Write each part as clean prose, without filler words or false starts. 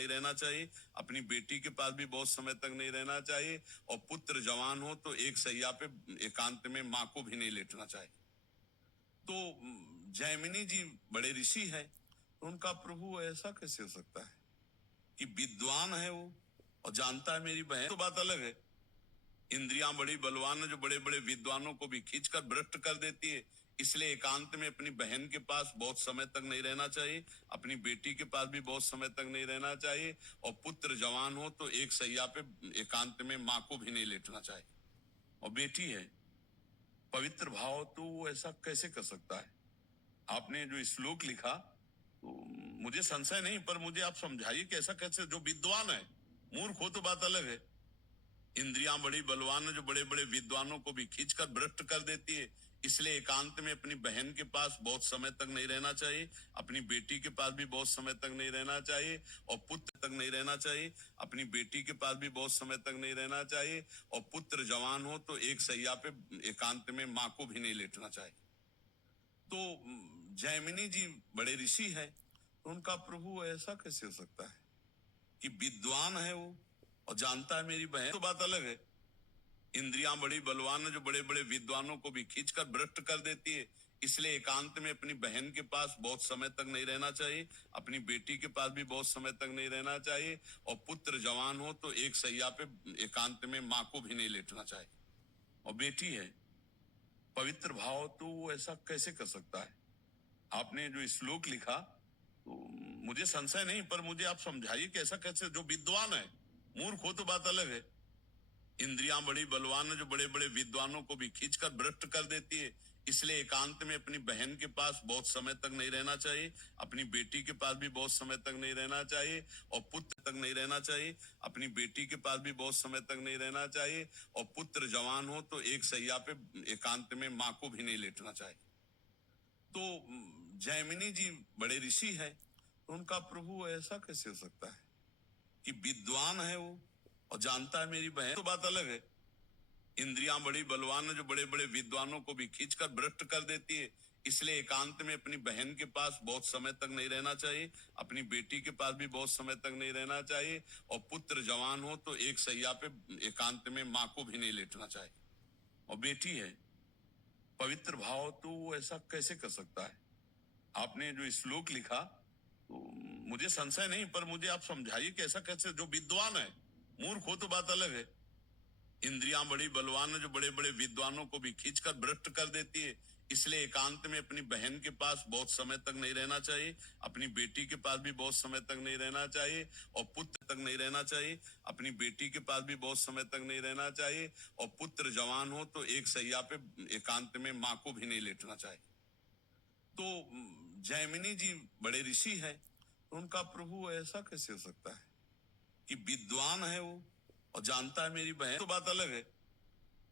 नहीं रहना चाहिए, अपनी बेटी के पास भी बहुत समय तक नहीं रहना चाहिए, और पुत्र जवान हो तो एक सैया पे एकांत में माँ को भी नहीं लेटना चाहिए। तो जैमिनी जी बड़े ऋषि हैं, तो उनका प्रभु ऐसा कैसे हो सकता है कि विद्वान है वो और जानता है मेरी बहन, तो बात अलग है। इंद्रियां बड़ी बलवान है जो बड़े बड़े विद्वानों को भी खींचकर भ्रष्ट कर देती है, इसलिए एकांत में अपनी बहन के पास बहुत समय तक नहीं रहना चाहिए, अपनी बेटी के पास भी बहुत समय तक नहीं रहना चाहिए, और पुत्र जवान हो तो एक सैया पे एकांत में माँ को भी नहीं लेटना चाहिए। और बेटी है पवित्र भाव, तो वो ऐसा कैसे कर सकता है? आपने जो श्लोक लिखा तो मुझे संशय नहीं, पर मुझे आप समझाइए कि ऐसा कैसे, जो विद्वान है, मूर्ख हो तो बात अलग है। इंद्रियां बड़ी बलवान है जो बड़े बड़े विद्वानों को भी खींचकर भ्रष्ट कर देती है, इसलिए एकांत में अपनी बहन के पास बहुत समय तक नहीं रहना चाहिए, अपनी बेटी के पास भी बहुत समय तक नहीं रहना चाहिए, और पुत्र तक नहीं रहना चाहिए, अपनी बेटी के पास भी बहुत समय तक नहीं रहना चाहिए, और पुत्र जवान हो तो एक सैया पे एकांत में माँ को भी नहीं लेटना चाहिए। तो जैमिनी जी बड़े ऋषि हैं, तो उनका प्रभु ऐसा कैसे हो सकता है कि विद्वान है वो और जानता है मेरी बहन, तो बात अलग है। इंद्रियां बड़ी बलवान है जो बड़े बड़े विद्वानों को भी खींचकर भ्रष्ट कर देती है, इसलिए एकांत में अपनी बहन के पास बहुत समय तक नहीं रहना चाहिए, अपनी बेटी के पास भी बहुत समय तक नहीं रहना चाहिए, और पुत्र जवान हो तो एक सैया पे एकांत में माँ को भी नहीं लेटना चाहिए। और बेटी है पवित्र भाव, तो वो ऐसा कैसे कर सकता है? आपने जो श्लोक लिखा तो मुझे संशय नहीं, पर मुझे आप समझाइए कि ऐसा कैसे, जो विद्वान है, मूर्ख हो तो बात अलग है। इंद्रियां बड़ी बलवान है जो बड़े बड़े विद्वानों को भी खींचकर भ्रष्ट कर देती है, इसलिए एकांत में अपनी बहन के पास बहुत समय तक नहीं रहना चाहिए, अपनी बेटी के पास भी बहुत समय तक नहीं रहना चाहिए, और पुत्र तक नहीं रहना चाहिए, अपनी बेटी के पास भी बहुत समय तक नहीं रहना चाहिए, और पुत्र जवान हो तो एक सैया पे एकांत में माँ को भी नहीं लेटना चाहिए। तो जैमिनी जी बड़े ऋषि हैं, तो उनका प्रभु ऐसा कैसे हो सकता है कि विद्वान है वो और जानता है मेरी बहन, तो बात अलग है। इंद्रियां बड़ी बलवान है जो बड़े बड़े विद्वानों को भी खींचकर भ्रष्ट कर देती है, इसलिए एकांत में अपनी बहन के पास बहुत समय तक नहीं रहना चाहिए, अपनी बेटी के पास भी बहुत समय तक नहीं रहना चाहिए, और पुत्र जवान हो तो एक सैया पे एकांत में माँ को भी नहीं लेटना चाहिए। और बेटी है पवित्र भाव, तो वो ऐसा कैसे कर सकता है? आपने जो श्लोक लिखा तो मुझे संशय नहीं, पर मुझे आप समझाइए कि ऐसा कैसे, जो विद्वान है, मूर्ख हो तो बात अलग है। इंद्रियां बड़ी बलवान है जो बड़े बड़े विद्वानों को भी खींचकर भ्रष्ट कर देती है, इसलिए एकांत में अपनी बहन के पास बहुत समय तक नहीं रहना चाहिए, अपनी बेटी के पास भी बहुत समय तक नहीं रहना चाहिए, और पुत्र तक नहीं रहना चाहिए, अपनी बेटी के पास भी बहुत समय तक नहीं रहना चाहिए, और पुत्र जवान हो तो एक सैया पे एकांत में माँ को भी नहीं लेटना चाहिए। तो जैमिनी जी बड़े ऋषि हैं, तो उनका प्रभु ऐसा कैसे हो सकता है कि विद्वान है वो और जानता है मेरी बहन, तो बात अलग है।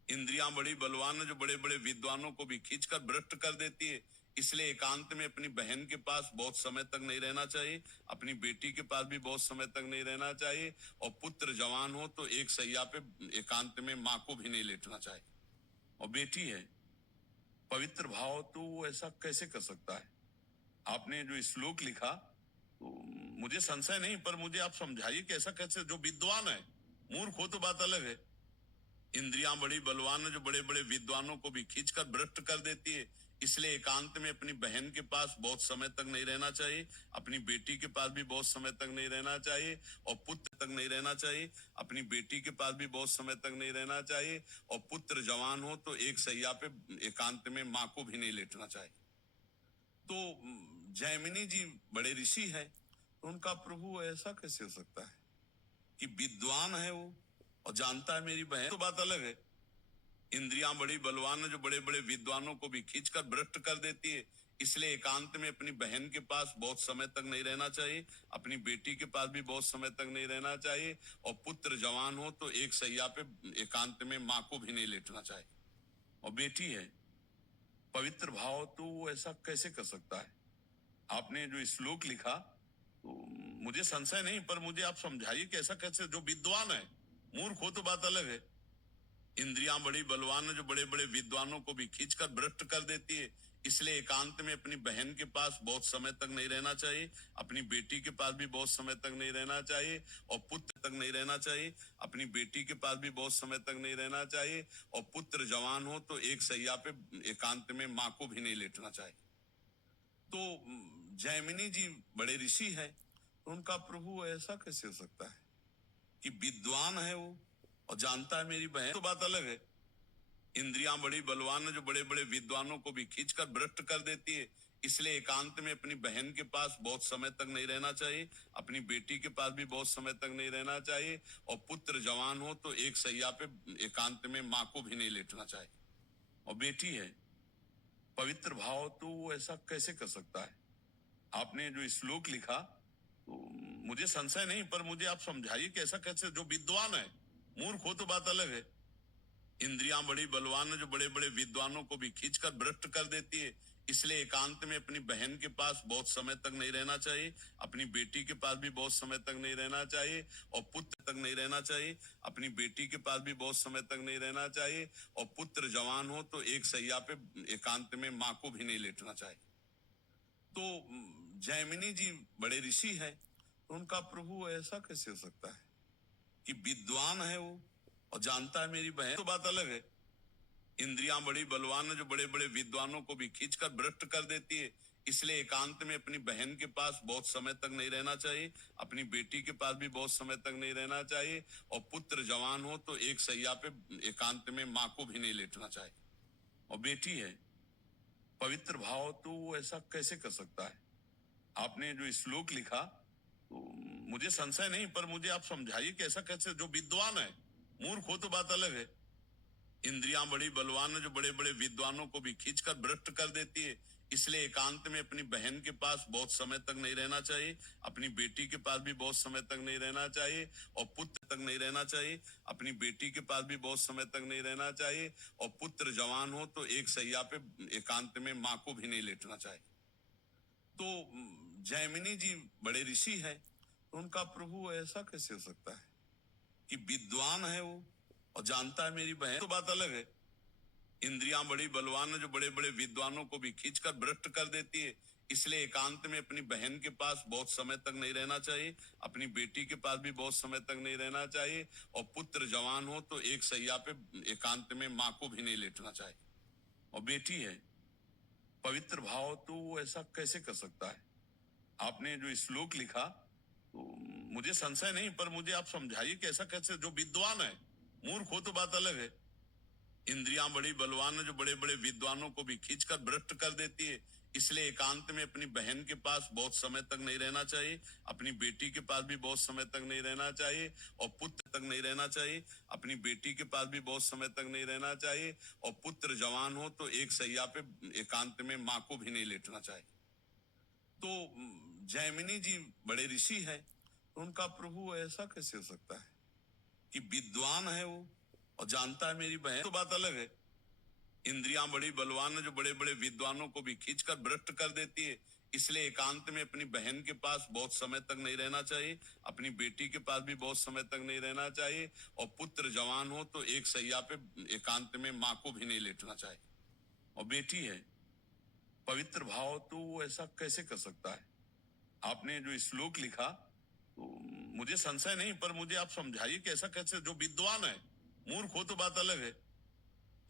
इंद्रियां बड़ी बलवान है जो बड़े बड़े विद्वानों को भी खींचकर भ्रष्ट कर देती है, इसलिए एकांत में अपनी बहन के पास बहुत समय तक नहीं रहना चाहिए, अपनी बेटी के पास भी बहुत समय तक नहीं रहना चाहिए, और पुत्र जवान हो तो एक सैया पे एकांत में माँ को भी नहीं लेटना चाहिए। और बेटी है पवित्र भाव, तो वो ऐसा कैसे कर सकता है? आपने जो श्लोक लिखा तो मुझे संशय नहीं, पर मुझे आप समझाइए कि ऐसा कैसे, जो विद्वान है, मूर्ख हो तो बात अलग है। इंद्रियां बड़ी बलवान है जो बड़े बड़े विद्वानों को भी खींचकर भ्रष्ट कर देती है, इसलिए एकांत में अपनी बहन के पास बहुत समय तक नहीं रहना चाहिए, अपनी बेटी के पास भी बहुत समय तक नहीं रहना चाहिए, और पुत्र तक नहीं रहना चाहिए, अपनी बेटी के पास भी बहुत समय तक नहीं रहना चाहिए, और पुत्र जवान हो तो एक सैया पे एकांत में माँ को भी नहीं लेटना चाहिए। तो जैमिनी जी बड़े ऋषि हैं, तो उनका प्रभु ऐसा कैसे हो सकता है कि विद्वान है वो और जानता है मेरी बहन, तो बात अलग है। इंद्रियां बड़ी बलवान है जो बड़े बड़े विद्वानों को भी खींचकर भ्रष्ट कर देती है, इसलिए एकांत में अपनी बहन के पास बहुत समय तक नहीं रहना चाहिए, अपनी बेटी के पास भी बहुत समय तक नहीं रहना चाहिए, और पुत्र जवान हो तो एक सैया पे एकांत में माँ को भी नहीं लेटना चाहिए। और बेटी है पवित्र भाव, तो वो ऐसा कैसे कर सकता है? आपने जो श्लोक लिखा तो मुझे संशय नहीं, पर मुझे आप समझाइए कि ऐसा कैसे, जो विद्वान है, मूर्ख हो तो बात अलग है। इंद्रियां बड़ी बलवान है जो बड़े बड़े विद्वानों को भी खींचकर भ्रष्ट कर देती है, इसलिए एकांत में अपनी बहन के पास बहुत समय तक नहीं रहना चाहिए, अपनी बेटी के पास भी बहुत समय तक नहीं रहना चाहिए, और पुत्र तक नहीं रहना चाहिए, अपनी बेटी के पास भी बहुत समय तक नहीं रहना चाहिए, और पुत्र जवान हो तो एक सैया पे एकांत में माँ को भी नहीं लेटना चाहिए। तो जैमिनी जी बड़े ऋषि है, तो उनका प्रभु ऐसा कैसे हो सकता है कि विद्वान है वो और जानता है मेरी बहन, तो बात अलग है। इंद्रियां बड़ी बलवान है जो बड़े बड़े विद्वानों को भी खींचकर भ्रष्ट कर देती है, इसलिए एकांत में अपनी बहन के पास बहुत समय तक नहीं रहना चाहिए, अपनी बेटी के पास भी बहुत समय तक नहीं रहना चाहिए, और पुत्र जवान हो तो एक सैया पे एकांत में माँ को भी नहीं लेटना चाहिए। और बेटी है पवित्र भाव, तो वो ऐसा कैसे कर सकता है? आपने जो श्लोक लिखा तो मुझे संशय नहीं, पर मुझे आप समझाइए कि ऐसा कैसे, जो विद्वान है, मूर्ख हो तो बात अलग है। इंद्रियां बड़ी बलवान है जो बड़े बड़े विद्वानों को भी खींचकर भ्रष्ट कर देती है, इसलिए एकांत में अपनी बहन के पास बहुत समय तक नहीं रहना चाहिए, अपनी बेटी के पास भी बहुत समय तक नहीं रहना चाहिए, और पुत्र तक नहीं रहना चाहिए, अपनी बेटी के पास भी बहुत समय तक नहीं रहना चाहिए, और पुत्र जवान हो तो एक सैया पे एकांत में माँ को भी नहीं लेटना चाहिए। तो जैमिनी जी बड़े ऋषि है, तो उनका प्रभु ऐसा कैसे हो सकता है कि विद्वान है वो और जानता है मेरी बहन, तो बात अलग है। इंद्रियां बड़ी बलवान है जो बड़े बड़े विद्वानों को भी खींचकर भ्रष्ट कर देती है, इसलिए एकांत में अपनी बहन के पास बहुत समय तक नहीं रहना चाहिए, अपनी बेटी के पास भी बहुत समय तक नहीं रहना चाहिए, और पुत्र जवान हो तो एक सैया पे एकांत में माँ को भी नहीं लेटना चाहिए। और बेटी है पवित्र भाव, तो वो ऐसा कैसे कर सकता है? आपने जो श्लोक लिखा तो मुझे संशय नहीं, पर मुझे आप समझाइए कि ऐसा कैसे, जो विद्वान है, मूर्ख हो तो बात अलग है। इंद्रियां बड़ी बलवान है जो बड़े बड़े विद्वानों को भी खींचकर भ्रष्ट कर देती है, इसलिए एकांत में अपनी बहन के पास बहुत समय तक नहीं रहना चाहिए, अपनी बेटी के पास भी बहुत समय तक नहीं रहना चाहिए, और पुत्र तक नहीं रहना चाहिए, अपनी बेटी के पास भी बहुत समय तक नहीं रहना चाहिए, और पुत्र जवान हो तो एक सैया पे एकांत में माँ को भी नहीं लेटना चाहिए। तो जैमिनी जी बड़े ऋषि है, तो उनका प्रभु ऐसा कैसे हो सकता है कि विद्वान है वो और जानता है मेरी बहन, तो बात अलग है। इंद्रियां बड़ी बलवान है जो बड़े बड़े विद्वानों को भी खींचकर भ्रष्ट कर देती है, इसलिए एकांत में अपनी बहन के पास बहुत समय तक नहीं रहना चाहिए, अपनी बेटी के पास भी बहुत समय तक नहीं रहना चाहिए, और पुत्र जवान हो तो एक सैया पे एकांत में माँ को भी नहीं लेटना चाहिए। और बेटी है पवित्र भाव, तो वो ऐसा कैसे कर सकता है? आपने जो श्लोक लिखा तो मुझे संशय नहीं, पर मुझे आप समझाइए कि ऐसा कैसे, जो विद्वान है, मूर्ख हो तो बात अलग है। इंद्रियां बड़ी बलवान है जो बड़े बड़े विद्वानों को भी खींचकर भ्रष्ट कर देती है, इसलिए एकांत में अपनी बहन के पास बहुत समय तक नहीं रहना चाहिए, अपनी बेटी के पास भी बहुत समय तक नहीं रहना चाहिए, और पुत्र तक नहीं रहना चाहिए, अपनी बेटी के पास भी बहुत समय तक नहीं रहना चाहिए, और पुत्र जवान हो तो एक सैया पे एकांत में माँ को भी नहीं लेटना चाहिए। तो जैमिनी जी बड़े ऋषि है, तो उनका प्रभु ऐसा कैसे हो सकता है कि विद्वान है वो और जानता है मेरी बहन, तो बात अलग है। इंद्रियां बड़ी बलवान है जो बड़े बड़े विद्वानों को भी खींचकर भ्रष्ट कर देती है, इसलिए एकांत में अपनी बहन के पास बहुत समय तक नहीं रहना चाहिए, अपनी बेटी के पास भी बहुत समय तक नहीं रहना चाहिए, और पुत्र जवान हो तो एक सैया पे एकांत में माँ को भी नहीं लेटना चाहिए। और बेटी है पवित्र भाव, तो वो ऐसा कैसे कर सकता है? आपने जो श्लोक लिखा तो मुझे संशय नहीं, पर मुझे आप समझाइए कि ऐसा कैसे, जो विद्वान है, मूर्ख हो तो बात अलग है।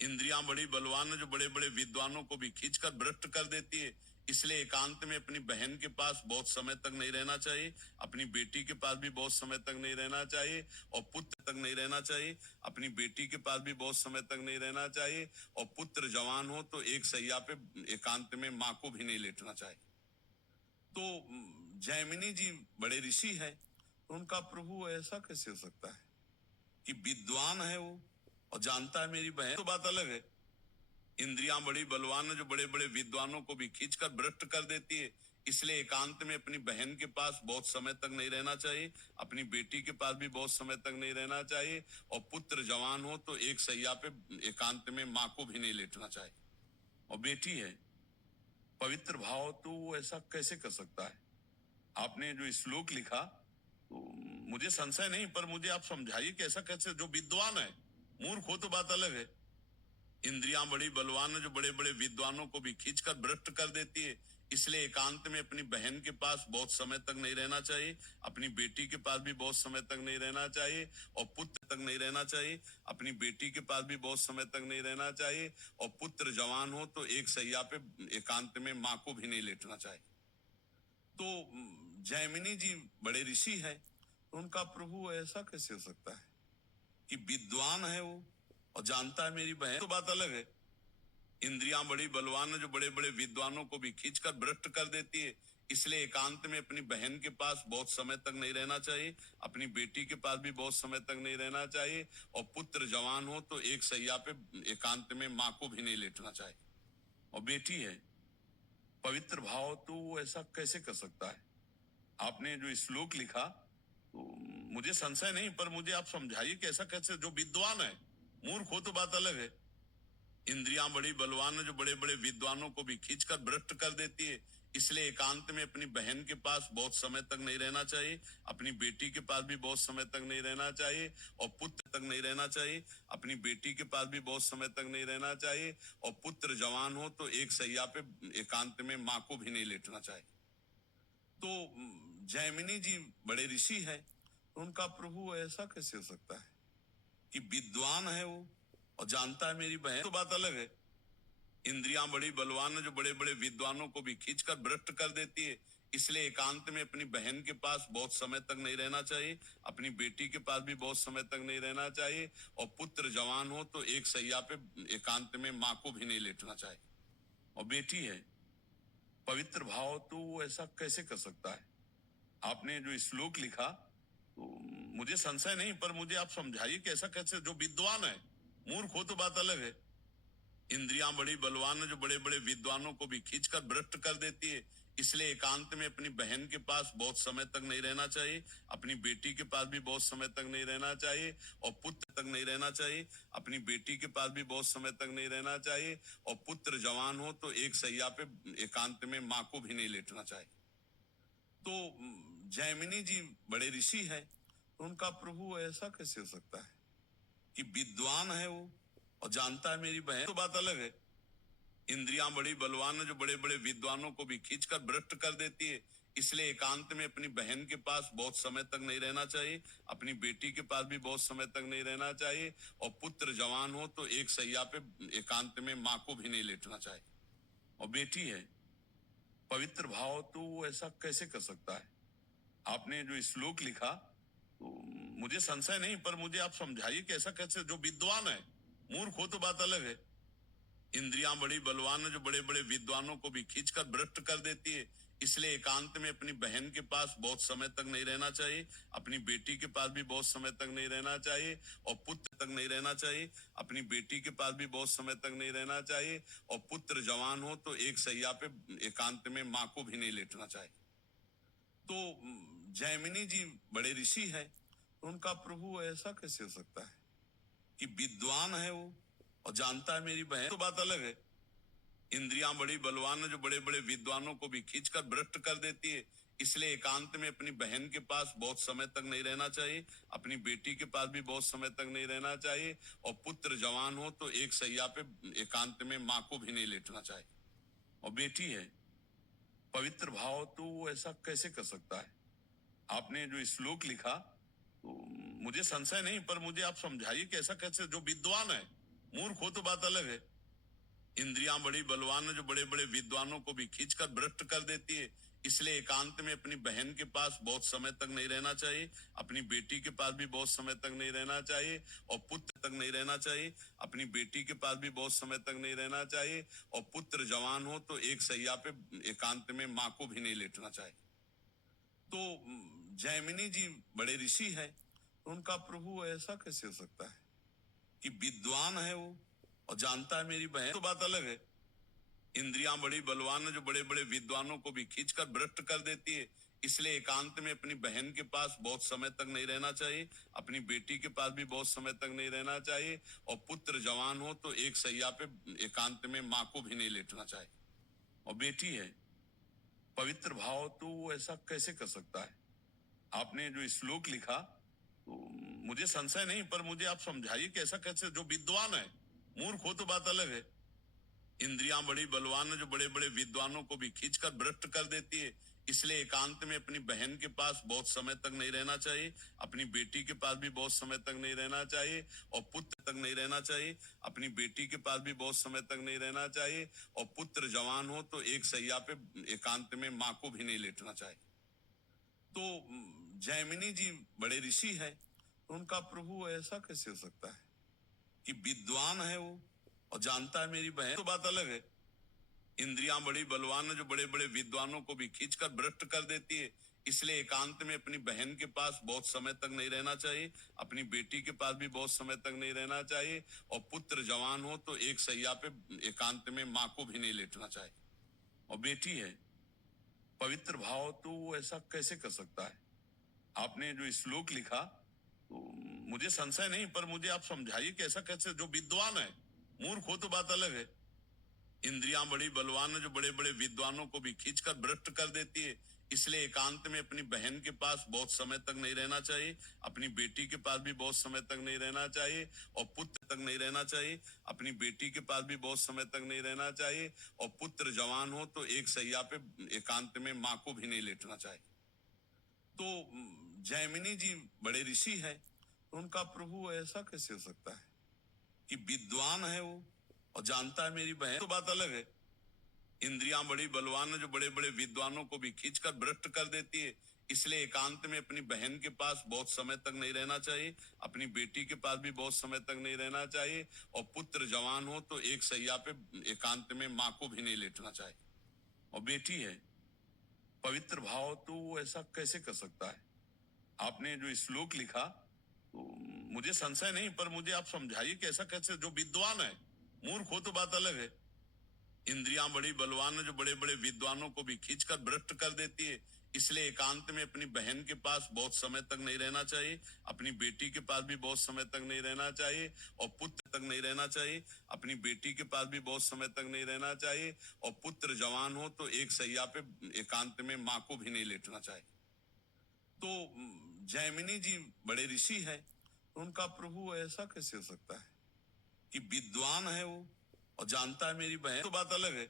इंद्रियां बड़ी बलवान है जो बड़े बड़े विद्वानों को भी खींचकर भ्रष्ट कर देती है, इसलिए एकांत में अपनी बहन के पास बहुत समय तक नहीं रहना चाहिए, अपनी बेटी के पास भी बहुत समय तक नहीं रहना चाहिए, और पुत्र तक नहीं रहना चाहिए, अपनी बेटी के पास भी बहुत समय तक नहीं रहना चाहिए, और पुत्र जवान हो तो एक सैया पे एकांत में माँ को भी नहीं लेटना चाहिए। तो जैमिनी जी बड़े ऋषि है, तो उनका प्रभु ऐसा कैसे हो सकता है कि विद्वान है वो और जानता है मेरी बहन, तो बात अलग है। इंद्रियां बड़ी बलवान है जो बड़े बड़े विद्वानों को भी खींचकर भ्रष्ट कर देती है, इसलिए एकांत में अपनी बहन के पास बहुत समय तक नहीं रहना चाहिए, अपनी बेटी के पास भी बहुत समय तक नहीं रहना चाहिए, और पुत्र जवान हो तो एक सैया पे एकांत में माँ को भी नहीं लेटना चाहिए। और बेटी है पवित्र भाव, तो वो ऐसा कैसे कर सकता है? आपने जो श्लोक लिखा तो मुझे संशय नहीं, पर मुझे आप समझाइए कि ऐसा कैसे, जो विद्वान है, मूर्ख हो तो बात अलग है। इंद्रियां बड़ी बलवान है जो बड़े बड़े विद्वानों को भी खींचकर भ्रष्ट कर देती है। इसलिए एकांत में अपनी बहन के पास बहुत समय तक नहीं रहना चाहिए, अपनी बेटी के पास भी बहुत समय तक नहीं रहना चाहिए, और पुत्र तक नहीं रहना चाहिए, अपनी बेटी के पास भी बहुत समय तक नहीं रहना चाहिए, और पुत्र जवान हो तो एक सैया पे एकांत में माँ को भी नहीं लेटना चाहिए। तो जैमिनी जी बड़े ऋषि हैं, तो उनका प्रभु ऐसा कैसे हो सकता है कि विद्वान है वो और जानता है मेरी बहन, तो बात अलग है। इंद्रियां बड़ी बलवान है जो बड़े बड़े विद्वानों को भी खींचकर भ्रष्ट कर देती है। इसलिए एकांत में अपनी बहन के पास बहुत समय तक नहीं रहना चाहिए, अपनी बेटी के पास भी बहुत समय तक नहीं रहना चाहिए, और पुत्र जवान हो तो एक सैया पे एकांत में माँ को भी नहीं लेटना चाहिए। और बेटी है पवित्र भाव, तो वो ऐसा कैसे कर सकता है? आपने जो श्लोक लिखा तो मुझे संशय नहीं, पर मुझे आप समझाइए कि ऐसा कैसे, जो विद्वान है, मूर्ख हो तो बात अलग है। इंद्रियां बड़ी बलवान है जो बड़े बड़े विद्वानों को भी खींचकर भ्रष्ट कर देती है। इसलिए एकांत में अपनी बहन के पास बहुत समय तक नहीं रहना चाहिए, अपनी बेटी के पास भी बहुत समय तक नहीं रहना चाहिए, और पुत्र तक नहीं रहना चाहिए, अपनी बेटी के पास भी बहुत समय तक नहीं रहना चाहिए, और पुत्र जवान हो तो एक सैया पे एकांत में माँ को भी नहीं लेटना चाहिए। तो जैमिनी जी बड़े ऋषि हैं, तो उनका प्रभु ऐसा कैसे हो सकता है कि विद्वान है वो और जानता है मेरी बहन, तो बात अलग है। इंद्रियां बड़ी बलवान है जो बड़े बड़े विद्वानों को भी खींचकर भ्रष्ट कर देती है। इसलिए एकांत में अपनी बहन के पास बहुत समय तक नहीं रहना चाहिए, अपनी बेटी के पास भी बहुत समय तक नहीं रहना चाहिए, और पुत्र जवान हो तो एक सैया पे एकांत में माँ को भी नहीं लेटना चाहिए। और बेटी है पवित्र भाव, तो वो ऐसा कैसे कर सकता है? आपने जो श्लोक लिखा तो मुझे संशय नहीं, पर मुझे आप समझाइए कि ऐसा कैसे, जो विद्वान है, मूर्ख हो तो बात अलग है। इंद्रियां बड़ी बलवान है जो बड़े बड़े विद्वानों को भी खींचकर भ्रष्ट कर देती है। इसलिए एकांत में अपनी बहन के पास बहुत समय तक नहीं रहना चाहिए, अपनी बेटी के पास भी बहुत समय तक नहीं रहना चाहिए, और पुत्र तक नहीं रहना चाहिए, अपनी बेटी के पास भी बहुत समय तक नहीं रहना चाहिए, और पुत्र जवान हो तो एक सैया पे एकांत में माँ को भी नहीं लेटना चाहिए। तो जैमिनी जी बड़े ऋषि हैं, तो उनका प्रभु ऐसा कैसे हो सकता है कि विद्वान है वो और जानता है मेरी बहन, तो बात अलग है। इंद्रियां बड़ी बलवान है जो बड़े बड़े विद्वानों को भी खींचकर भ्रष्ट कर देती है। इसलिए एकांत में अपनी बहन के पास बहुत समय तक नहीं रहना चाहिए, अपनी बेटी के पास भी बहुत समय तक नहीं रहना चाहिए, और पुत्र जवान हो तो एक सैया पे एकांत में माँ को भी नहीं लेटना चाहिए। और बेटी है पवित्र भाव, तो वो ऐसा कैसे कर सकता है? आपने जो श्लोक लिखा तो मुझे संशय नहीं, पर मुझे आप समझाइए कि ऐसा कैसे, जो विद्वान है, मूर्ख हो तो बात अलग है। इंद्रियां बड़ी बलवान है जो बड़े बड़े विद्वानों को भी खींचकर भ्रष्ट कर देती है। इसलिए एकांत में अपनी बहन के पास बहुत समय तक नहीं रहना चाहिए, अपनी बेटी के पास भी बहुत समय तक नहीं रहना चाहिए, और पुत्र तक नहीं रहना चाहिए, अपनी बेटी के पास भी बहुत समय तक नहीं रहना चाहिए, और पुत्र जवान हो तो एक सैया पे एकांत में माँ को भी नहीं लेटना चाहिए। तो जैमिनी जी बड़े ऋषि हैं, तो उनका प्रभु ऐसा कैसे हो सकता है कि विद्वान है वो और जानता है मेरी बहन, तो बात अलग है। इंद्रियां बड़ी बलवान है जो बड़े बड़े विद्वानों को भी खींचकर भ्रष्ट कर देती है। इसलिए एकांत में अपनी बहन के पास बहुत समय तक नहीं रहना चाहिए, अपनी बेटी के पास भी बहुत समय तक नहीं रहना चाहिए, और पुत्र जवान हो तो एक सैया पे एकांत में माँ को भी नहीं लेटना चाहिए। और बेटी है पवित्र भाव, तो वो ऐसा कैसे कर सकता है? आपने जो श्लोक लिखा तो मुझे संशय नहीं, पर मुझे आप समझाइए कि ऐसा कैसे, जो विद्वान है, मूर्ख हो तो बात अलग है। इंद्रियां बड़ी बलवान है जो बड़े बड़े विद्वानों को भी खींचकर भ्रष्ट कर देती है। इसलिए एकांत में अपनी बहन के पास बहुत समय तक नहीं रहना चाहिए, अपनी बेटी के पास भी बहुत समय तक नहीं रहना चाहिए, और पुत्र तक नहीं रहना चाहिए, अपनी बेटी के पास भी बहुत समय तक नहीं रहना चाहिए, और पुत्र जवान हो तो एक सैया पे एकांत में माँ को भी नहीं लेटना चाहिए। तो जैमिनी जी बड़े ऋषि हैं, तो उनका प्रभु ऐसा कैसे हो सकता है कि विद्वान है वो और जानता है मेरी बहन, तो बात अलग है। इंद्रियां बड़ी बलवान है जो बड़े बड़े विद्वानों को भी खींचकर भ्रष्ट कर देती है। इसलिए एकांत में अपनी बहन के पास बहुत समय तक नहीं रहना चाहिए, अपनी बेटी के पास भी बहुत समय तक नहीं रहना चाहिए, और पुत्र जवान हो तो एक सैया पे एकांत में माँ को भी नहीं लेटना चाहिए। और बेटी है पवित्र भाव, तो वो ऐसा कैसे कर सकता है? आपने जो श्लोक लिखा तो मुझे संशय नहीं, पर मुझे आप समझाइए कि ऐसा कैसे, जो विद्वान है, मूर्ख हो तो बात अलग है। इंद्रियां बड़ी बलवान है जो बड़े बड़े विद्वानों को भी खींचकर भ्रष्ट कर देती है। इसलिए एकांत में अपनी बहन के पास बहुत समय तक नहीं रहना चाहिए, अपनी बेटी के पास भी बहुत समय तक नहीं रहना चाहिए, और पुत्र तक नहीं रहना चाहिए, अपनी बेटी के पास भी बहुत समय तक नहीं रहना चाहिए, और पुत्र जवान हो तो एक सैया पे एकांत में माँ को भी नहीं लेटना चाहिए। तो जैमिनी जी बड़े ऋषि है, तो उनका प्रभु ऐसा कैसे हो सकता है कि विद्वान है वो और जानता है मेरी बहन, तो बात अलग है। इंद्रियां बड़ी बलवान है जो बड़े बड़े विद्वानों को भी खींचकर भ्रष्ट कर देती है। इसलिए एकांत में अपनी बहन के पास बहुत समय तक नहीं रहना चाहिए, अपनी बेटी के पास भी बहुत समय तक नहीं रहना चाहिए, और पुत्र जवान हो तो एक सैया पे एकांत में माँ को भी नहीं लेटना चाहिए। और बेटी है पवित्र भाव, तो वो ऐसा कैसे कर सकता है? आपने जो श्लोक लिखा, तो मुझे संशय नहीं, पर मुझे आप समझाइए कि ऐसा कैसे, जो विद्वान है, मूर्ख हो तो बात अलग है। इंद्रियां बड़ी बलवान है जो बड़े बड़े विद्वानों को भी खींचकर भ्रष्ट कर देती है। इसलिए एकांत में अपनी बहन के पास बहुत समय तक नहीं रहना चाहिए, अपनी बेटी के पास भी बहुत समय तक नहीं रहना चाहिए, और पुत्र तक नहीं रहना चाहिए, अपनी बेटी के पास भी बहुत समय तक नहीं रहना चाहिए, और पुत्र जवान हो तो एक सैया पे एकांत में माँ को भी नहीं लेटना चाहिए। तो जैमिनी जी बड़े ऋषि है, तो उनका प्रभु ऐसा कैसे हो सकता है कि विद्वान है वो और जानता है मेरी बहन, तो बात अलग है। इंद्रियां बड़ी बलवान है जो बड़े बड़े विद्वानों को भी खींचकर भ्रष्ट कर देती है। इसलिए एकांत में अपनी बहन के पास बहुत समय तक नहीं रहना चाहिए, अपनी बेटी के पास भी बहुत समय तक नहीं रहना चाहिए, और पुत्र जवान हो तो एक सैया पे एकांत में माँ को भी नहीं लेटना चाहिए। और बेटी है पवित्र भाव, तो वो ऐसा कैसे कर सकता है? आपने जो श्लोक लिखा, तो मुझे संशय नहीं, पर मुझे आप समझाइए कि ऐसा कैसे, जो विद्वान है, मूर्ख हो तो बात अलग है। इंद्रियां बड़ी बलवान है जो बड़े बड़े विद्वानों को भी खींचकर भ्रष्ट कर देती है। इसलिए एकांत में अपनी बहन के पास बहुत समय तक नहीं रहना चाहिए, अपनी बेटी के पास भी बहुत समय तक नहीं रहना चाहिए, और पुत्र तक नहीं रहना चाहिए, अपनी बेटी के पास भी बहुत समय तक नहीं रहना चाहिए, और पुत्र जवान हो तो एक सैया पे एकांत में माँ को भी नहीं लेटना चाहिए। तो जैमिनी जी बड़े ऋषि है, तो उनका प्रभु ऐसा कैसे हो सकता है कि विद्वान है वो और जानता है मेरी बहन, तो बात अलग है।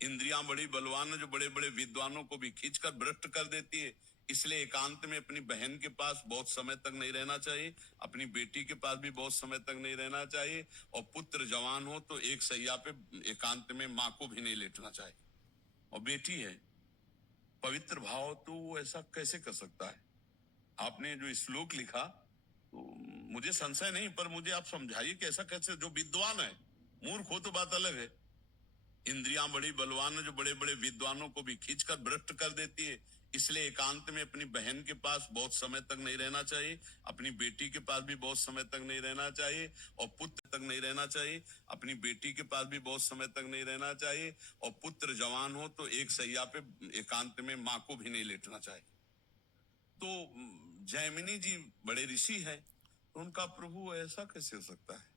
इंद्रियां बड़ी बलवान है जो बड़े बड़े विद्वानों को भी खींचकर भ्रष्ट कर देती है। इसलिए एकांत में अपनी बहन के पास बहुत समय तक नहीं रहना चाहिए, अपनी बेटी के पास भी बहुत समय तक नहीं रहना चाहिए, और पुत्र जवान हो तो एक सैया पे एकांत में माँ को भी नहीं लेटना चाहिए। और बेटी है पवित्र भाव, तो वो ऐसा कैसे कर सकता है? आपने जो श्लोक लिखा, तो मुझे संशय नहीं, पर मुझे आप समझाइए कि ऐसा कैसे, जो विद्वान है, मूर्ख हो तो बात अलग है। इंद्रियां बड़ी बलवान है जो बड़े बड़े विद्वानों को भी खींचकर भ्रष्ट कर देती है। इसलिए एकांत में अपनी बहन के पास बहुत समय तक नहीं रहना चाहिए, अपनी बेटी के पास भी बहुत समय तक नहीं रहना चाहिए, और पुत्र तक नहीं रहना चाहिए, अपनी बेटी के पास भी बहुत समय तक नहीं रहना चाहिए, और पुत्र जवान हो तो एक सैया पे एकांत में माँ को भी नहीं लेटना चाहिए। तो जैमिनी जी बड़े ऋषि है, तो उनका प्रभु ऐसा कैसे हो सकता है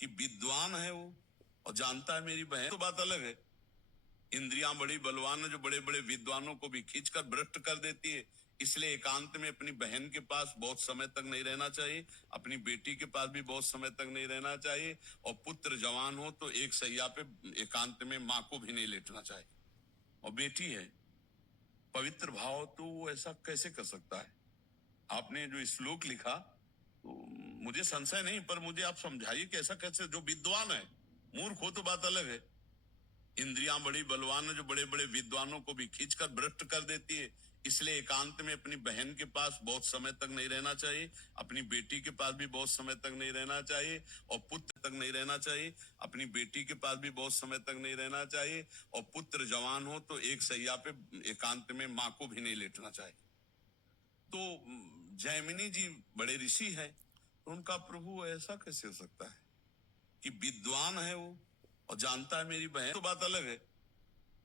कि विद्वान है वो और जानता है मेरी बहन, तो बात अलग है। इंद्रियां बड़ी बलवान है जो बड़े बड़े विद्वानों को भी खींचकर भ्रष्ट कर देती है। इसलिए एकांत में अपनी बहन के पास बहुत समय तक नहीं रहना चाहिए, अपनी बेटी के पास भी बहुत समय तक नहीं रहना चाहिए, और पुत्र जवान हो तो एक सैया पे एकांत में माँ को भी नहीं लेटना चाहिए। और बेटी है पवित्र भाव, तो वो ऐसा कैसे कर सकता है? आपने जो श्लोक लिखा, तो मुझे संशय नहीं, पर मुझे आप समझाइए कि ऐसा कैसे, जो विद्वान है, मूर्ख हो तो बात अलग है। इंद्रियां बड़ी बलवान है जो बड़े बड़े विद्वानों को भी खींचकर भ्रष्ट कर देती है। इसलिए एकांत में अपनी बहन के पास बहुत समय तक नहीं रहना चाहिए, अपनी बेटी के पास भी बहुत समय तक नहीं रहना चाहिए, और पुत्र तक नहीं रहना चाहिए, अपनी बेटी के पास भी बहुत समय तक नहीं रहना चाहिए, और पुत्र जवान हो तो एक सैया पे एकांत में माँ को भी नहीं लेटना चाहिए। तो जैमिनी जी बड़े ऋषि है, तो उनका प्रभु ऐसा कैसे हो सकता है कि विद्वान है वो और जानता है मेरी बहन, तो बात अलग है।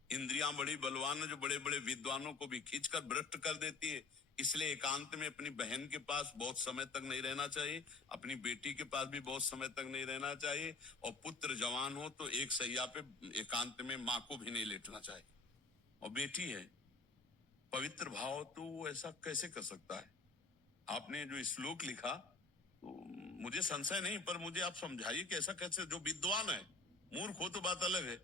इंद्रियां बड़ी बलवान है जो बड़े बड़े विद्वानों को भी खींचकर भ्रष्ट कर देती है। इसलिए एकांत में अपनी बहन के पास बहुत समय तक नहीं रहना चाहिए, अपनी बेटी के पास भी बहुत समय तक नहीं रहना चाहिए, और पुत्र जवान हो तो एक सैया पे एकांत में माँ को भी नहीं लेटना चाहिए। और बेटी है पवित्र भाव, तो वो ऐसा कैसे कर सकता है? आपने जो श्लोक लिखा, तो मुझे संशय नहीं, पर मुझे आप समझाइए कि ऐसा कैसे, जो विद्वान है, मूर्ख हो तो बात अलग है।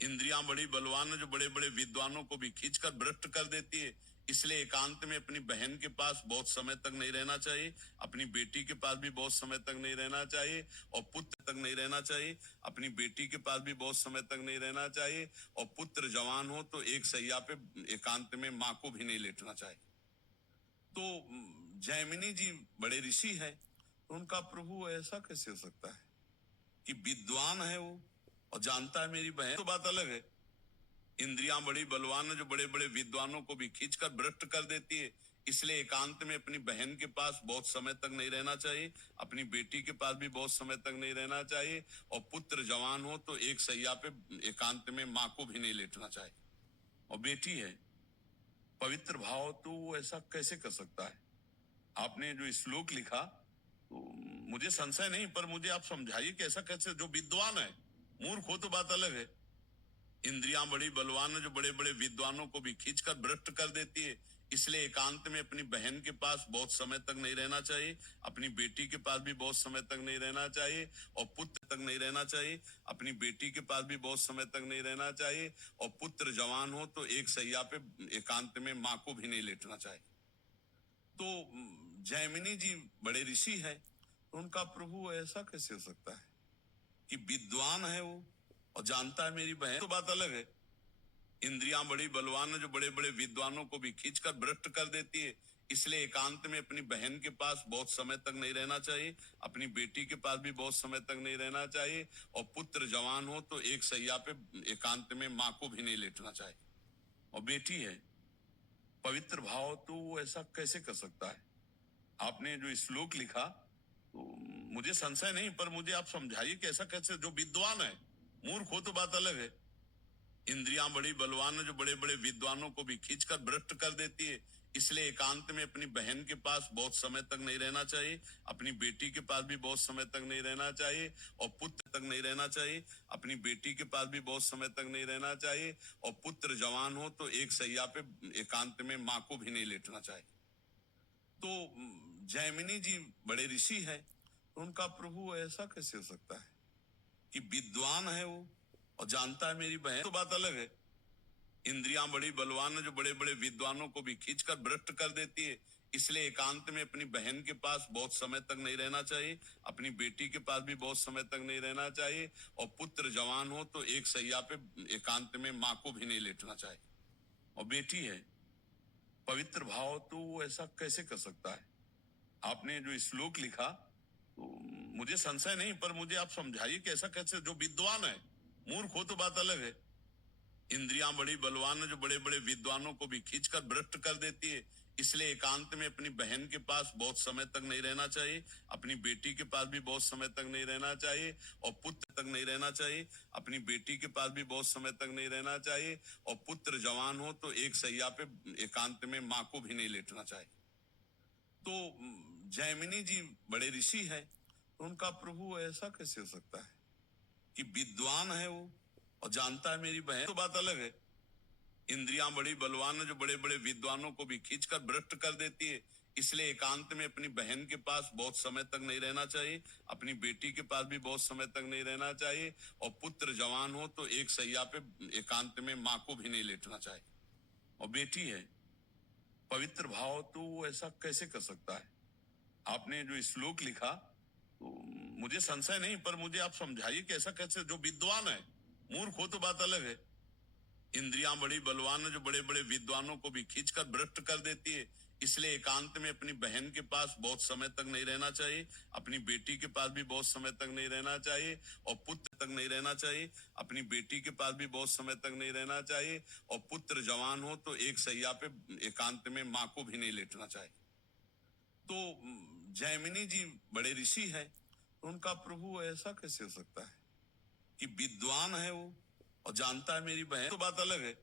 इंद्रियां बड़ी बलवान है, जो बड़े बड़े विद्वानों को भी खींचकर भ्रष्ट कर देती है। इसलिए एकांत में अपनी बहन के पास बहुत समय तक नहीं रहना चाहिए, अपनी बेटी के पास भी बहुत समय तक नहीं रहना चाहिए, और पुत्र तक नहीं रहना चाहिए, अपनी बेटी के पास भी बहुत समय तक नहीं रहना चाहिए, और पुत्र जवान हो तो एक सैया पे एकांत में माँ को भी नहीं लेटना चाहिए। तो जैमिनी जी बड़े ऋषि है, तो उनका प्रभु ऐसा कैसे हो सकता है कि विद्वान है वो और जानता है मेरी बहन, तो बात अलग है। इंद्रियां बड़ी बलवान है, जो बड़े बड़े विद्वानों को भी खींचकर भ्रष्ट कर देती है। इसलिए एकांत में अपनी बहन के पास बहुत समय तक नहीं रहना चाहिए, अपनी बेटी के पास भी बहुत समय तक नहीं रहना चाहिए, और पुत्र जवान हो तो एक सैया पे एकांत में माँ को भी नहीं लेटना चाहिए। और बेटी है पवित्र भाव, तो वो ऐसा कैसे कर सकता है? आपने जो श्लोक लिखा, तो मुझे संशय नहीं, पर मुझे आप समझाइए कि ऐसा कैसे, जो विद्वान है, मूर्ख हो तो बात अलग है। इंद्रियां बड़ी बलवान है, जो बड़े बड़े विद्वानों को भी खींचकर भ्रष्ट कर देती है। इसलिए एकांत में अपनी बहन के पास बहुत समय तक नहीं रहना चाहिए, अपनी बेटी के पास भी बहुत समय तक नहीं रहना चाहिए, और पुत्र तक नहीं रहना चाहिए, अपनी बेटी के पास भी बहुत समय तक नहीं रहना चाहिए, और पुत्र जवान हो तो एक सैया पे एकांत में माँ को भी नहीं लेटना चाहिए। तो जैमिनी जी बड़े ऋषि है, तो उनका प्रभु ऐसा कैसे हो सकता है कि विद्वान है वो और जानता है मेरी बहन, तो बात अलग है। इंद्रियां बड़ी बलवान है, जो बड़े बड़े विद्वानों को भी खींचकर भ्रष्ट कर देती है। इसलिए एकांत में अपनी बहन के पास बहुत समय तक नहीं रहना चाहिए, अपनी बेटी के पास भी बहुत समय तक नहीं रहना चाहिए, और पुत्र जवान हो तो एक सैया पे एकांत में माँ को भी नहीं लेटना चाहिए। और बेटी है पवित्र भाव, तो वो ऐसा कैसे कर सकता है? आपने जो श्लोक लिखा, तो मुझे संशय नहीं, पर मुझे आप समझाइए कि ऐसा कैसे, जो विद्वान है, मूर्ख हो तो बात अलग है। इंद्रियां बड़ी बलवान है, जो बड़े बड़े विद्वानों को भी खींचकर भ्रष्ट कर देती है। इसलिए एकांत में अपनी बहन के पास बहुत समय तक नहीं रहना चाहिए, अपनी बेटी के पास भी बहुत समय तक नहीं रहना चाहिए, और पुत्र तक नहीं रहना चाहिए, अपनी बेटी के पास भी बहुत समय तक नहीं रहना चाहिए, और पुत्र जवान हो तो एक सैया पे एकांत में माँ को भी नहीं लेटना चाहिए। तो जैमिनी जी बड़े ऋषि है, तो उनका प्रभु ऐसा कैसे हो सकता है कि विद्वान है वो और जानता है मेरी बहन, तो बात अलग है। इंद्रियां बड़ी बलवान है, जो बड़े बड़े विद्वानों को भी खींचकर भ्रष्ट कर देती है। इसलिए एकांत में अपनी बहन के पास बहुत समय तक नहीं रहना चाहिए, अपनी बेटी के पास भी बहुत समय तक नहीं रहना चाहिए, और पुत्र जवान हो तो एक सैया पे एकांत में माँ को भी नहीं लेटना चाहिए। और बेटी है पवित्र भाव, तो वो ऐसा कैसे कर सकता है? आपने जो श्लोक लिखा, तो मुझे संशय नहीं, पर मुझे आप समझाइए कि ऐसा कैसे, जो विद्वान है, मूर्ख हो तो बात अलग है। इंद्रियां बड़ी बलवान है, जो बड़े बड़े विद्वानों को भी खींचकर भ्रष्ट कर देती है। इसलिए एकांत में अपनी बहन के पास बहुत समय तक नहीं रहना चाहिए, अपनी बेटी के पास भी बहुत समय तक नहीं रहना चाहिए, और पुत्र तक नहीं रहना चाहिए, अपनी बेटी के पास भी बहुत समय तक नहीं रहना चाहिए, और पुत्र जवान हो तो एक सैया पे एकांत में माँ को भी नहीं लेटना चाहिए। तो जैमिनी जी बड़े ऋषि है, तो उनका प्रभु ऐसा कैसे हो सकता है कि विद्वान है वो और जानता है मेरी बहन, तो बात अलग है। इंद्रियां बड़ी बलवान है, जो बड़े बड़े विद्वानों को भी खींचकर भ्रष्ट कर देती है। इसलिए एकांत में अपनी बहन के पास बहुत समय तक नहीं रहना चाहिए, अपनी बेटी के पास भी बहुत समय तक नहीं रहना चाहिए, और पुत्र जवान हो तो एक सैया पे एकांत में माँ को भी नहीं लेटना चाहिए। और बेटी है पवित्र भाव, तो वो ऐसा कैसे कर सकता है? आपने जो श्लोक लिखा, तो मुझे संशय नहीं, पर मुझे आप समझाइए कि ऐसा कैसे, जो विद्वान है, मूर्ख हो तो बात अलग है। इंद्रियां बड़ी बलवान है, जो बड़े बड़े विद्वानों को भी खींचकर भ्रष्ट कर देती है। इसलिए एकांत में अपनी बहन के पास बहुत समय तक नहीं रहना चाहिए, अपनी बेटी के पास भी बहुत समय तक नहीं रहना चाहिए, और पुत्र तक नहीं रहना चाहिए, अपनी बेटी के पास भी बहुत समय तक नहीं रहना चाहिए, और पुत्र जवान हो तो एक सैया पे एकांत में माँ को भी नहीं लेटना चाहिए। तो जैमिनी जी बड़े ऋषि है, तो उनका प्रभु ऐसा कैसे हो सकता है कि विद्वान है वो और जानता है मेरी बहन, तो बात अलग है।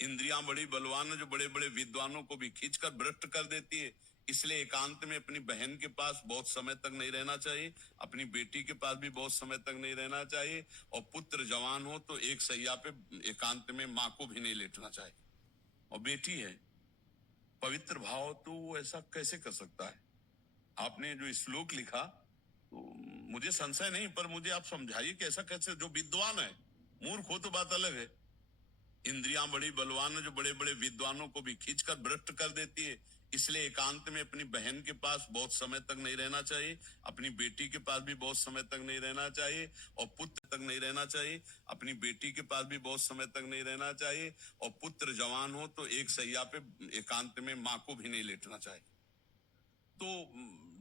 इंद्रियां बड़ी बलवान है, जो बड़े बड़े विद्वानों को भी खींचकर भ्रष्ट कर देती है। इसलिए एकांत में अपनी बहन के पास बहुत समय तक नहीं रहना चाहिए, अपनी बेटी के पास भी बहुत समय तक नहीं रहना चाहिए, और पुत्र जवान हो तो एक सैया पे एकांत में माँ को भी नहीं लेटना चाहिए। और बेटी है पवित्र भाव, तो वो ऐसा कैसे कर सकता है? आपने जो श्लोक लिखा तो मुझे संशय नहीं, पर मुझे आप समझाइए कि ऐसा कैसे, जो विद्वान है, मूर्ख हो तो बात अलग है, इंद्रियां बड़ी बलवान है जो बड़े बड़े विद्वानों को भी खींचकर भ्रष्ट कर देती है, इसलिए एकांत में अपनी बहन के पास बहुत समय तक नहीं रहना चाहिए, अपनी बेटी के पास भी बहुत समय तक नहीं रहना चाहिए, और पुत्र तक नहीं रहना चाहिए, अपनी बेटी के पास भी बहुत समय तक नहीं रहना चाहिए, और पुत्र जवान हो तो एक सैया पे एकांत में माँ को भी नहीं लेटना चाहिए। तो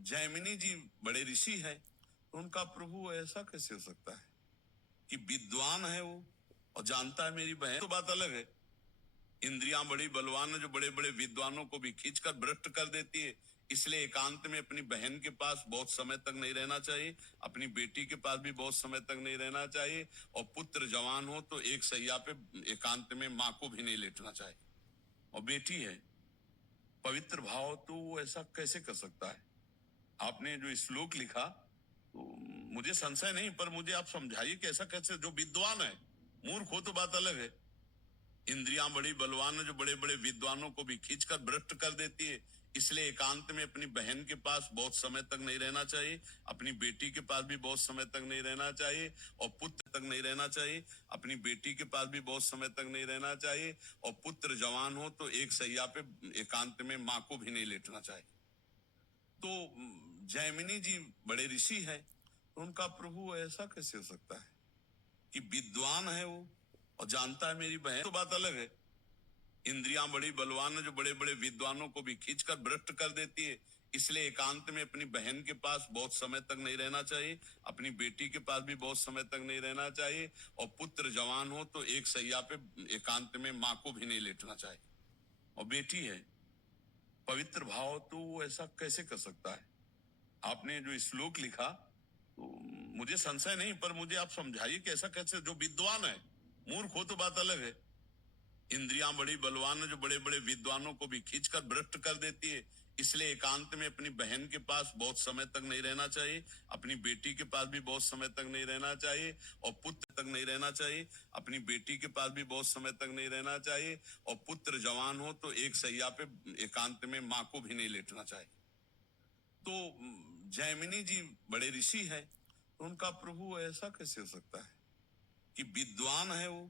जैमिनी जी बड़े ऋषि हैं, तो उनका प्रभु ऐसा कैसे हो सकता है कि विद्वान है वो और जानता है मेरी बहन, तो बात अलग है, इंद्रियां बड़ी बलवान है जो बड़े बड़े विद्वानों को भी खींचकर भ्रष्ट कर देती है, इसलिए एकांत में अपनी बहन के पास बहुत समय तक नहीं रहना चाहिए, अपनी बेटी के पास भी बहुत समय तक नहीं रहना चाहिए, और पुत्र जवान हो तो एक सैया पे एकांत में माँ को भी नहीं लेटना चाहिए। और बेटी है पवित्र भाव, तो वो ऐसा कैसे कर सकता है? आपने जो श्लोक लिखा तो मुझे संशय नहीं, पर मुझे आप समझाइए कि ऐसा कैसे, जो विद्वान है, मूर्ख हो तो बात अलग है, इंद्रियां बड़ी बलवान है जो बड़े बड़े विद्वानों को भी खींचकर भ्रष्ट कर देती है, इसलिए एकांत में अपनी बहन के पास बहुत समय तक नहीं रहना चाहिए, अपनी बेटी के पास भी बहुत समय तक नहीं रहना चाहिए, और पुत्र तक नहीं रहना चाहिए, अपनी बेटी के पास भी बहुत समय तक नहीं रहना चाहिए, और पुत्र जवान हो तो एक सैया पे एकांत में माँ को भी नहीं लेटना चाहिए। तो जैमिनी जी बड़े ऋषि हैं, तो उनका प्रभु ऐसा कैसे हो सकता है कि विद्वान है वो और जानता है मेरी बहन, तो बात अलग है, इंद्रियां बड़ी बलवान है जो बड़े बड़े विद्वानों को भी खींचकर भ्रष्ट कर देती है, इसलिए एकांत में अपनी बहन के पास बहुत समय तक नहीं रहना चाहिए, अपनी बेटी के पास भी बहुत समय तक नहीं रहना चाहिए, और पुत्र जवान हो तो एक सैया पे एकांत में माँ को भी नहीं लेटना चाहिए। और बेटी है पवित्र भाव, तो वो ऐसा कैसे कर सकता है? आपने जो श्लोक लिखा तो मुझे संशय नहीं, पर मुझे आप समझाइए कि ऐसा कैसे, जो विद्वान है, मूर्ख हो तो बात अलग है, इंद्रियां बड़ी बलवान है जो बड़े बड़े विद्वानों को भी खींचकर भ्रष्ट कर देती है, इसलिए एकांत में अपनी बहन के पास बहुत समय तक नहीं रहना चाहिए, अपनी बेटी के पास भी बहुत समय तक नहीं रहना चाहिए, और पुत्र तक नहीं रहना चाहिए, अपनी बेटी के पास भी बहुत समय तक नहीं रहना चाहिए, और पुत्र जवान हो तो एक सैया पे एकांत में माँ को भी नहीं लेटना चाहिए। तो जैमिनी जी बड़े ऋषि हैं, तो उनका प्रभु ऐसा कैसे हो सकता है कि विद्वान है वो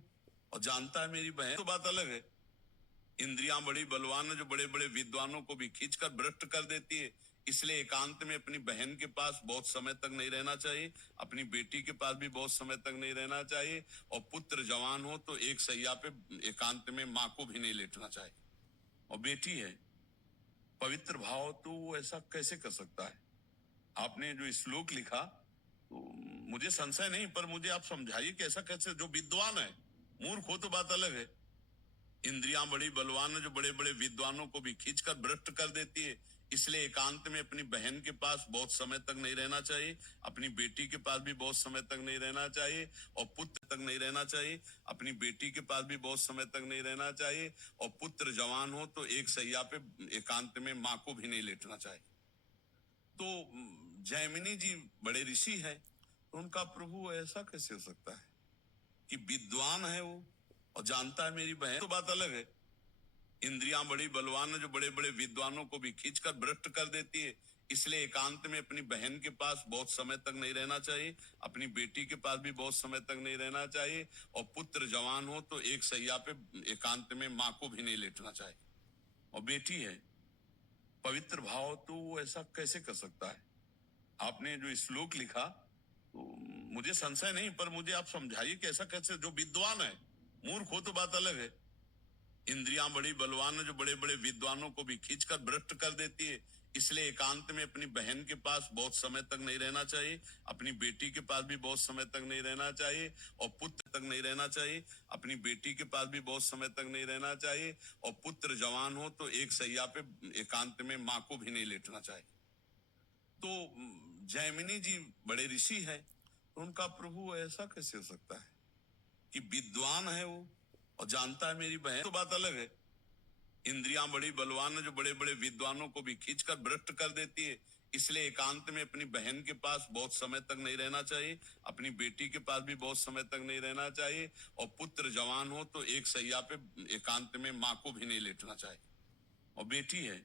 और जानता है मेरी बहन, तो बात अलग है, इंद्रियां बड़ी बलवान है जो बड़े बड़े विद्वानों को भी खींचकर भ्रष्ट कर देती है, इसलिए एकांत में अपनी बहन के पास बहुत समय तक नहीं रहना चाहिए, अपनी बेटी के पास भी बहुत समय तक नहीं रहना चाहिए, और पुत्र जवान हो तो एक सैया पे एकांत में माँ को भी नहीं लेटना चाहिए। और बेटी है पवित्र भाव, तो वो ऐसा कैसे कर सकता है? आपने जो श्लोक लिखा तो मुझे संशय नहीं, पर मुझे आप समझाइए कि ऐसा कैसे, जो विद्वान है, मूर्ख हो तो बात अलग है, इंद्रियां बड़ी बलवान है जो बड़े बड़े विद्वानों को भी खींचकर भ्रष्ट कर देती है, इसलिए एकांत में अपनी बहन के पास बहुत समय तक नहीं रहना चाहिए, अपनी बेटी के पास भी बहुत समय तक नहीं रहना चाहिए, और पुत्र तक नहीं रहना चाहिए, अपनी बेटी के पास भी बहुत समय तक नहीं रहना चाहिए, और पुत्र जवान हो तो एक सैया पे एकांत में माँ को भी नहीं लेटना चाहिए। तो जैमिनी जी बड़े ऋषि हैं, तो उनका प्रभु ऐसा कैसे हो सकता है कि विद्वान है वो और जानता है मेरी बहन, तो बात अलग है, इंद्रियां बड़ी बलवान है जो बड़े बड़े विद्वानों को भी खींचकर भ्रष्ट कर देती है, इसलिए एकांत में अपनी बहन के पास बहुत समय तक नहीं रहना चाहिए, अपनी बेटी के पास भी बहुत समय तक नहीं रहना चाहिए, और पुत्र जवान हो तो एक सैया पे एकांत में माँ को भी नहीं लेटना चाहिए। और बेटी है पवित्र भाव, तो वो ऐसा कैसे कर सकता है? आपने जो श्लोक लिखा तो मुझे संशय नहीं, पर मुझे आप समझाइए कि ऐसा कैसे, जो विद्वान है, मूर्ख हो तो बात अलग है, इंद्रियां बड़ी बलवान है जो बड़े बड़े विद्वानों को भी खींचकर भ्रष्ट कर देती है, इसलिए एकांत में अपनी बहन के पास बहुत समय तक नहीं रहना चाहिए, अपनी बेटी के पास भी बहुत समय तक नहीं रहना चाहिए, और पुत्र तक नहीं रहना चाहिए, अपनी बेटी के पास भी बहुत समय तक नहीं रहना चाहिए, और पुत्र जवान हो तो एक सैया पे एकांत में माँ को भी नहीं लेटना चाहिए। तो जैमिनी जी बड़े ऋषि हैं, तो उनका प्रभु ऐसा कैसे हो सकता है कि विद्वान है वो और जानता है मेरी बहन, तो बात अलग है, इंद्रियां बड़ी बलवान है जो बड़े बड़े विद्वानों को भी खींचकर भ्रष्ट कर देती है, इसलिए एकांत में अपनी बहन के पास बहुत समय तक नहीं रहना चाहिए, अपनी बेटी के पास भी बहुत समय तक नहीं रहना चाहिए, और पुत्र जवान हो तो एक सैया पे एकांत में माँ को भी नहीं लेटना चाहिए। और बेटी है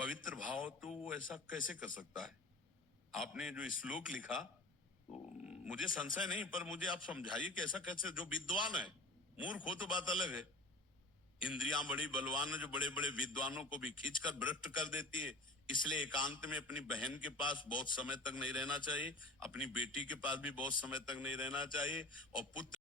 पवित्र भाव तो वो ऐसा कैसे कर सकता है? आपने जो श्लोक लिखा तो मुझे संशय नहीं, पर मुझे आप समझाइए कि ऐसा कैसे, जो विद्वान है, मूर्ख हो तो बात अलग है, इंद्रियां बड़ी बलवान है, जो बड़े बड़े विद्वानों को भी खींचकर भ्रष्ट कर देती है। इसलिए एकांत में अपनी बहन के पास बहुत समय तक नहीं रहना चाहिए, अपनी बेटी के पास भी बहुत समय तक नहीं रहना चाहिए, और पुत्र